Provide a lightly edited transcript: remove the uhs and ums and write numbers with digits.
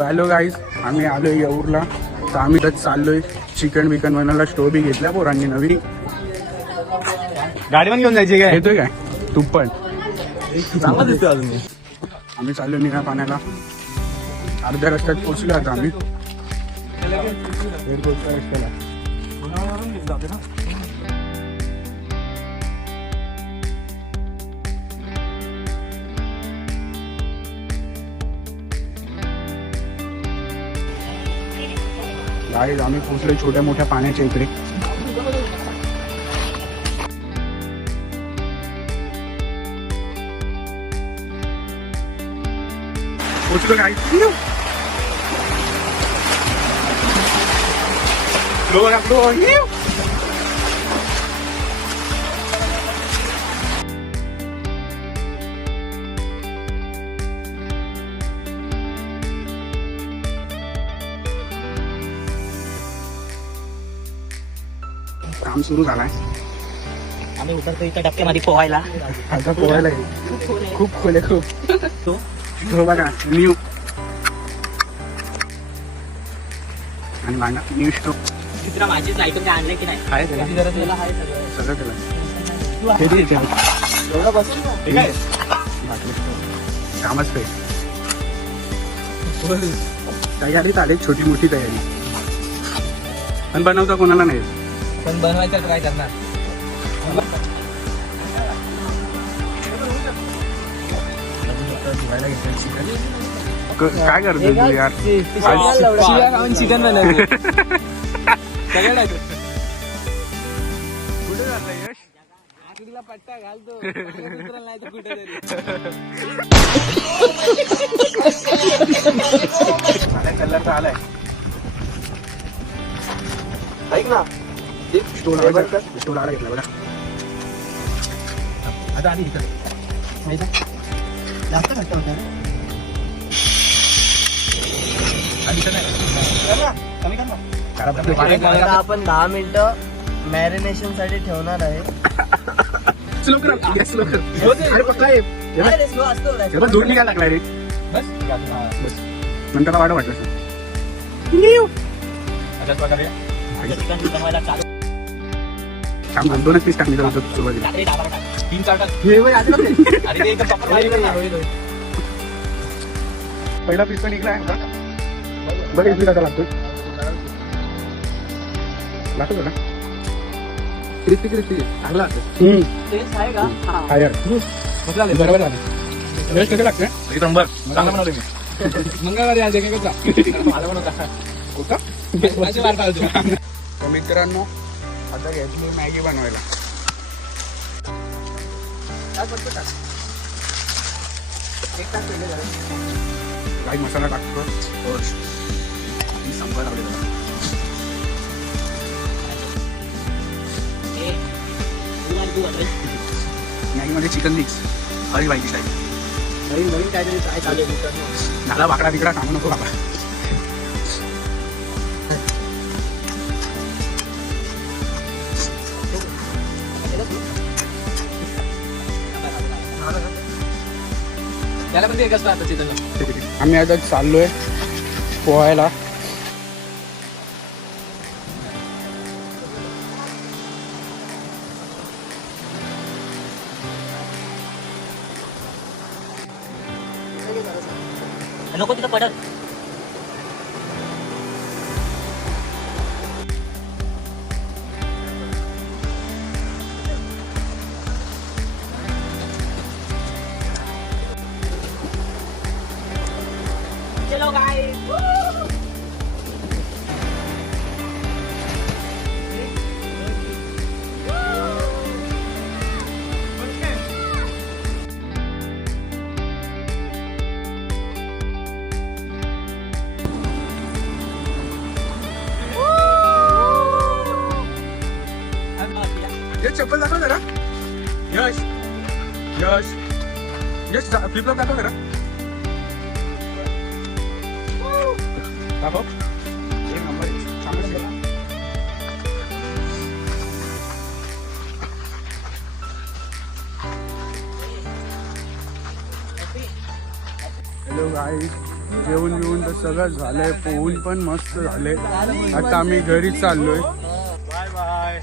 Hello guys, आम्ही आलोय येऊरला. तर आम्ही तर चाललोय चिकन बिकन बनवायला. स्टोव बी घेतल्या पोरांनी नवीन. गाडी पण घेऊन जायची काय? येतोय काय तू पण? चांगला दिसतोय अजून. आम्ही चाललो निळा पाण्याला. अर्ध्या रस्त्यात पोहोचलो आता आम्ही. एअरपोर्टच्या रस्त्याला. गाईज आम्ही पोहोचलोय छोट्या मोठ्या पाण्याच्या इकडे. पोहोचलो गाईज. काम सुरू झालाय. आम्ही उतरतो इथं डबक्यामध्ये पोहायला. आता पोहायला आहे. खूप खोल आहे खूप. हो बघा न्यू आणि माझा न्यू स्टोव चित्रा माझीच नाही, तुम्ही आणले की नाही? आहे तुला आहे सगळं केलं. हे दे इथे. एवढं बसून ठीक आहे. कामच काही तयारीत आले. छोटी मोठी तयारी पण बनवता कोणाला नाही. पण बनवायचा ट्राय करणार. काय करतोय तू यार? चिकन बनवतो. कुठे जाता यश? आकडीला पट्टा घालतो नाही तर कुठे आलाय कलर तर आलाय. ऐक ना, स्टोर आला घेतला बघा. आता आधी जास्त घट्ट होतं खराब. आपण 10 मिनिटं मॅरिनेशन साठी ठेवणार आहे. लवकर गॅस लवकर. अरे पक्का आहे. हे बघ, दूर निघायला लागलाय रे. बस नंतर वाढ वाटलं अशाच प्रकारे चिकन बनवायला चालू. काम 2-1 पीस टाकली जाऊ सुरुवातीला. रात्री डाबाला टाक. 3-4 तास. पहिला आणि ते एकदम proper पीस पण निघला आहे बघ. इथली टाका लागतो लागतो ना. क्रिस्पी चांगला टेस्ट आहे का? हा यार बरोबर झालं. रेस्ट कसं लागतं? एक नंबर. चांगला बनवले मी. मंगळवारी आज काय माझा बनवता. होता. तर मित्रांनो, आता घ्यायची मॅगी बनवायला. काही मसाला टाकतो. संपत आवडेल मला. मॅगीमध्ये चिकन मिक्स हरी बाईची स्टाईल. नवीन काहीतरी ट्राय चालू आहे. झाला बाकडा बिकडा सांगू नको बाबा. त्याला पण ते एकच राहतं चिकन. आम्ही आता चाललोय पोहायला. नको तिथं पडत. चलो गाइस. यश चप्पल दाखव जरा. यश यश यश फ्लिपफ्लॉप दाखव जरा. दाखव. एक नंबर आहे. चांगलं केलं. हॅलो गाईज, जेवण बिवून तर सगळं झालंय, पोहून पण मस्त झाले. आता आम्ही घरी चाललोय. Bye bye.